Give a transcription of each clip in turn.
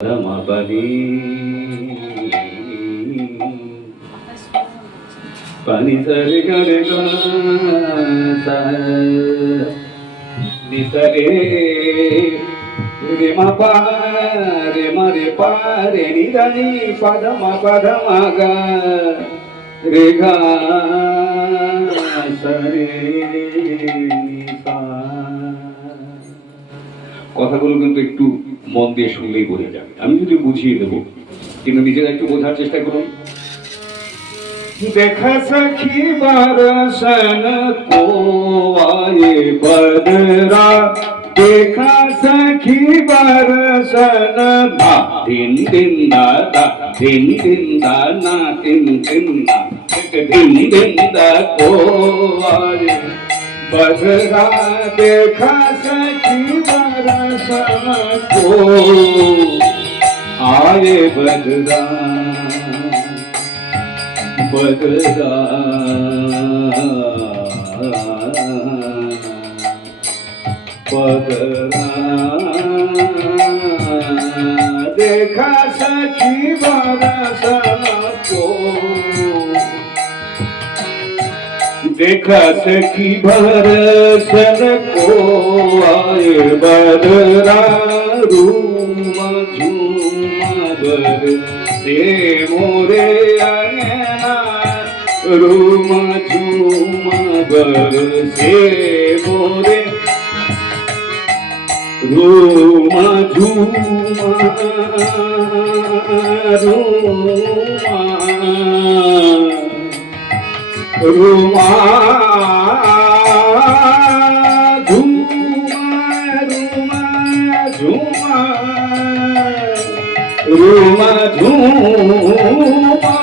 Ramabani Pani sare gare ga sa ni sare re ma pa re pa re ni da ni pa da ma ga re ga sare ni sa কথাগুলো কিন্তু একটু মন দিয়ে শুনলেই বোঝা যাবে। আমি যদি বুঝিয়ে দেবো, কিন্তু নিজেরা একটু বোঝার চেষ্টা করুন। দেখা সখী বরसन को आए बदरा, देखा सखी बरसन दा दिन दिन दा दिन दिन दा ना दिन दिन दा दिन दिन दा को आए बदरा, देखा सखी बरसन को आए बदरा बदरा बदरा, देखा सखी बरसन को, देखा सखी बरसन को आए बदरा, रूम झूम बर से मोरे अंगना, रूम झूम बर से मोरे, रूम झूम रूमा रूमा झूमा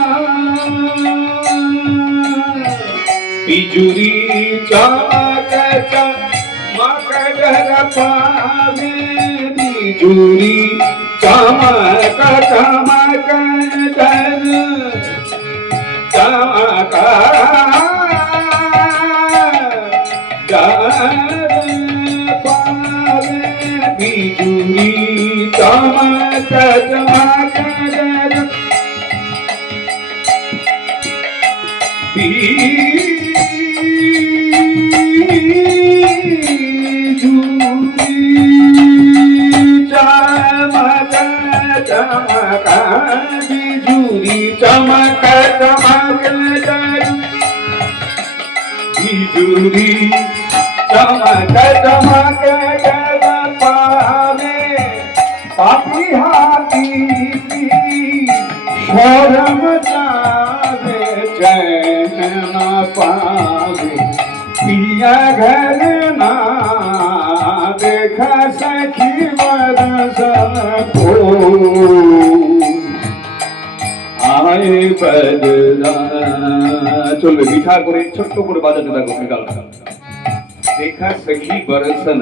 बिजुरी चमक चमक डर पावे, बिजुरी चमक चमक डर चमक डर पावे, बिजुरी चमक चमक डर बिजुरी चमक चमक बिजुरी चमक चमक पावे, पापी हाथी शरम जावे चैन न पावे, पिया घर ना देखा सखी बरसन को आए बदरा। চলবে মিঠা করে ছোট্ট করে বাজাতে থাকো গালটা। দেখা সখী বরসন,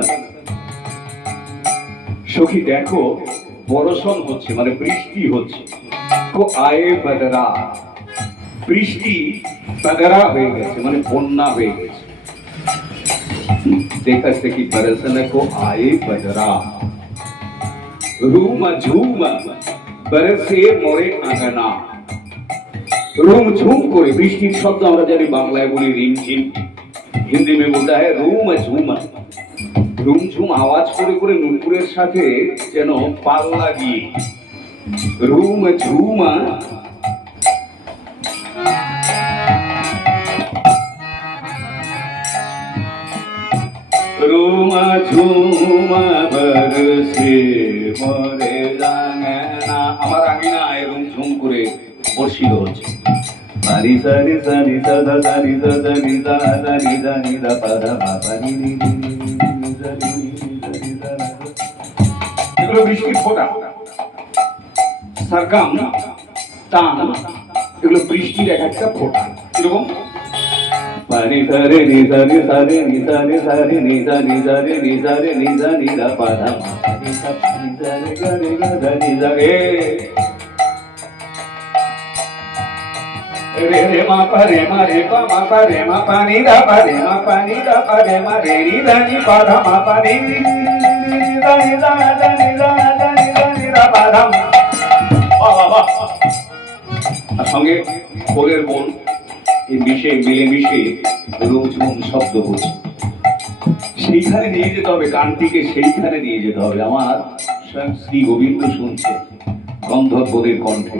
সখী দেখো বরসন হচ্ছে মানে বৃষ্টি হচ্ছে, তো আয়ে বদরা, বৃষ্টি বদরা হয়ে গেছে মানে বন্যা হয়ে গেছে। देखा सखी बरसन को आए बदरा, रूम झूम बरसे मोरे आंगना, रूम झूम করে বৃষ্টির শব্দ আমরা জানি বাংলায় বলি রিমঝিম, হিন্দি में बोलता है रूम झूम। रूम झूम आवाज করে করে নুপুরের সাথে যেন পাল লাগিয়ে रूम झूम रूम झूम बरसे मोरे आंगना, আমার আঙিনায় রুম ঝুম করে বর্ষিত হচ্ছে। সারি সারি সারি সাদা সারি সাদা নিদা সারি দা নিদা পাদা পানি নি সারি সারি সাদা, এগুলো বৃষ্টির ফোঁটা। সারগাম টান এগুলো বৃষ্টির এক একটা ফোঁটা। এরকম পানি সারে নি সারে সারে নি সারে সারে নি সারে সারে নি সারে নি সা নি দা পাদা নি সা নি সারে গারে গা নি সা গে रे रे मा पा रे मा पा नी दा पा रे मा पा नी दा पा रे मा रे नी दा नी पा धा मा पा नी दा नी दा दा नी दा दा नी दा नी दा पा धा। সঙ্গে খোলের বোন এই মিলেমিশে রুমঝুম শব্দ হচ্ছে। সেইখানে নিয়ে যেতে হবে গানটিকে, সেইখানে নিয়ে যেতে হবে। আমার স্বয়ং শ্রী গোবিন্দ শুনছে গন্ধর্বদের কণ্ঠে।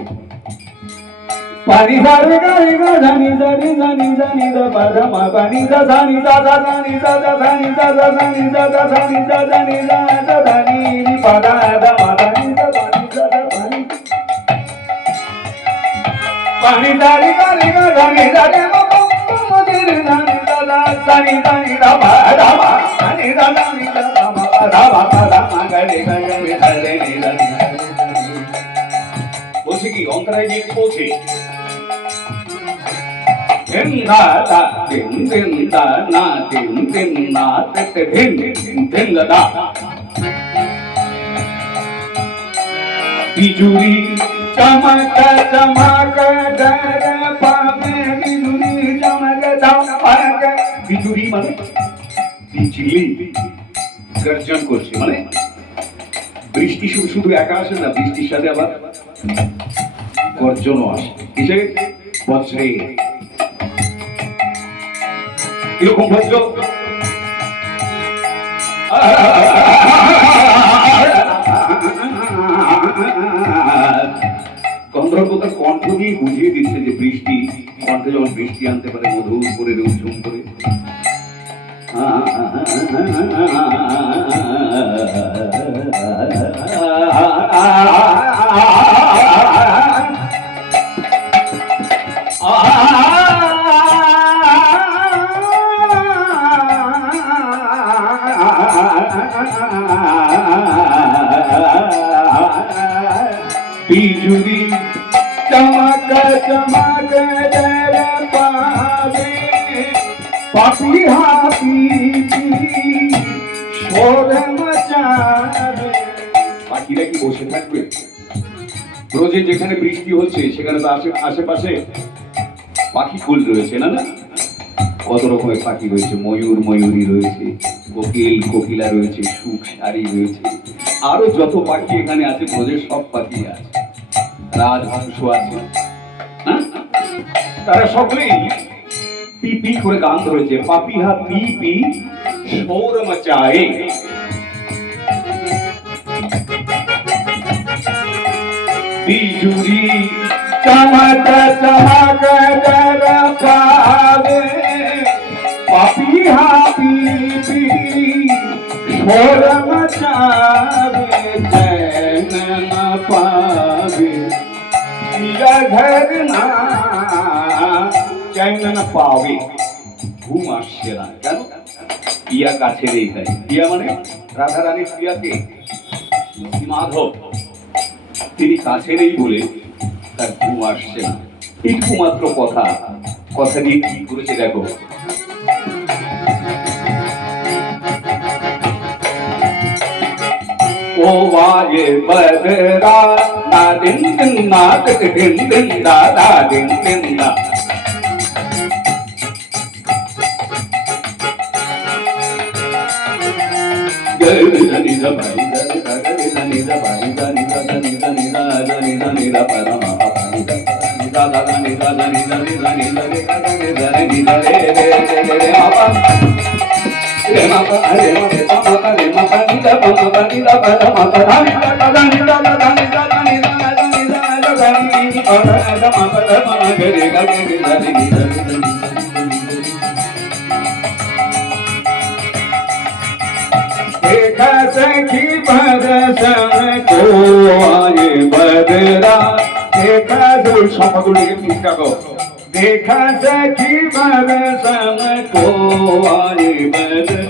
পানি ধারে গাড়ি গা জানি জানি জানি জানি দা পাদা মা পানি দা জানি দা দা জানি দা দা জানি দা দা জানি দা দা জানি দা জানি দা দা জানি নি পাদা দা মা জানি দা জানি দা দা পানি পানি ধারে গাড়ি গা জানি জানি মা মদির জানি দা দা জানি জানি দা পাদা মা জানি দা জানি দা মা পাদা মা পাদা মা গাড়ি গা জানি ধারে নি জানি বলছে কি অন্তরায় গিয়ে পৌঁছে ধিন্দা দা দিন দিন দা না দিন দিন না তে ধিন ধিন দা বিজুরি চমক চমক দর পাবে বিজুরি চমক চমক বিজুরি মানে বিজলি গর্জন করছে, মানে বৃষ্টি শুধু শুধু একা আসে না, বৃষ্টির সাথে আবার গর্জনও আসে। কিসে? বজ্রে। কিরকম বজ্র? গন্ধর্বতার কণ্ঠ দিয়ে বুঝিয়ে দিচ্ছে যে বৃষ্টি কণ্ঠে যখন বৃষ্টি আনতে পারে মধুর করে রুমঝুম করে। বিজুরি চমক চমক দর পাবে পাপি হাপি শোর মচাবে। পাখিরা কি বসে থাকবে? রোজে যেখানে বৃষ্টি হচ্ছে সেখানে তো আশেপাশে পাখি কুল রয়েছে না? না, কত রকমের পাখি রয়েছে। ময়ূর ময়ূরী রয়েছে, কোকিল কোকিলা রয়েছে, সুখ সারি রয়েছে, আরো যত পাখি এখানে আছে ব্রজের সব পাখি আছে, রাজহংস আছে। তারা সকলেই পি পি করে গান ধরেছে। পাপিহা পি পি শোর মচায়ে। বিজুরি চমক চমক দর পাবে পাপিহা পি পি শোর মচাবে চैन न पावे पिया घर ना चैन न पावे। ঘুম আসছে না কেন? পিয়া কাছে নেই তাই। পিয়া মানে রাধা রানীর পিয়াকে মাধব, তিনি কাছে নেই বলে তার ঘুম আসছে না। একটু মাত্র কথা কথা দিয়ে কি করেছে দেখো। ओ वाये बदरा ना दिन दिन ना दिन दिन दा दा दिन दिन दा गनि दा भाई दा गनि दा भाई दा नि दा नि दा नि दा नि दा नि दा परमा पानी दा नि दा दा नि दा नि दा नि दा नि दा रे दा नि दा नि दा रे रे रे रे आपा रे मा पा रे मा रे मा पा रे मा पा नि दा पा मा पा नि दा पा दा मा पा दा नि दा दा नि दा दा नि दा दा नि दा दा नि दा दा नि पा दा मा पा दा मा गे रे गा गे दा नि दा देखा सखी बरसन को आए बदरा। देखा दूर संपदुल के तीसरा को देखा सखी बरसन को आए बदरा।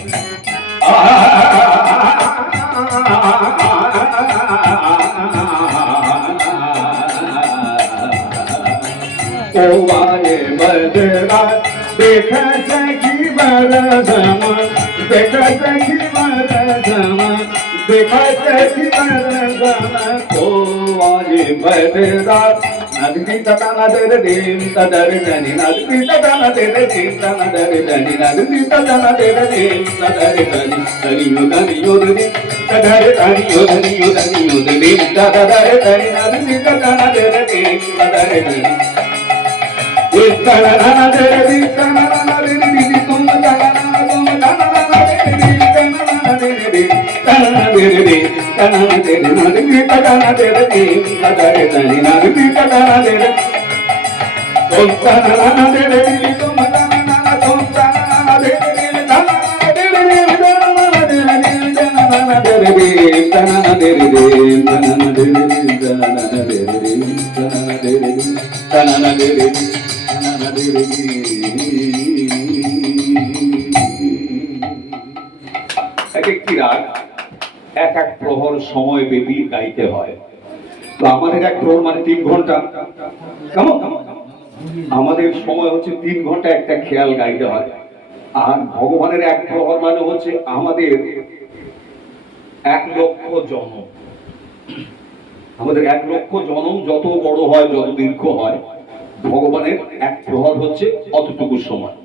को आए बदरा देखा सखी बरसन देखा सखी देखा सखी को आए बदरा। नदी तटाना तेरे दिन तदर धनी नदी तटाना तेरे दिन तदर धनी नदी तटाना तेरे दिन तदर धनी धनियो धनियो धनी तदर धनियो धनियो धनियो धनी तदर धनी नदी तटाना तेरे दिन तदर धनी এক একটি রাগ এক এক প্রহর সময় ব্যাপী গাইতে হয়। তো আমাদের এক প্রহর মানে 3 ঘন্টা, কেমন? আমাদের সময় হচ্ছে 3 ঘন্টা একটা খেয়াল গাইতে হয়। আর ভগবানের এক প্রহর মানে হচ্ছে আমাদের 1 লক্ষ জন্ম। আমাদের 1 লক্ষ জন্ম যত বড় হয়, যত দীর্ঘ হয়, ভগবানের এক প্রহর হচ্ছে অতটুকু সময়।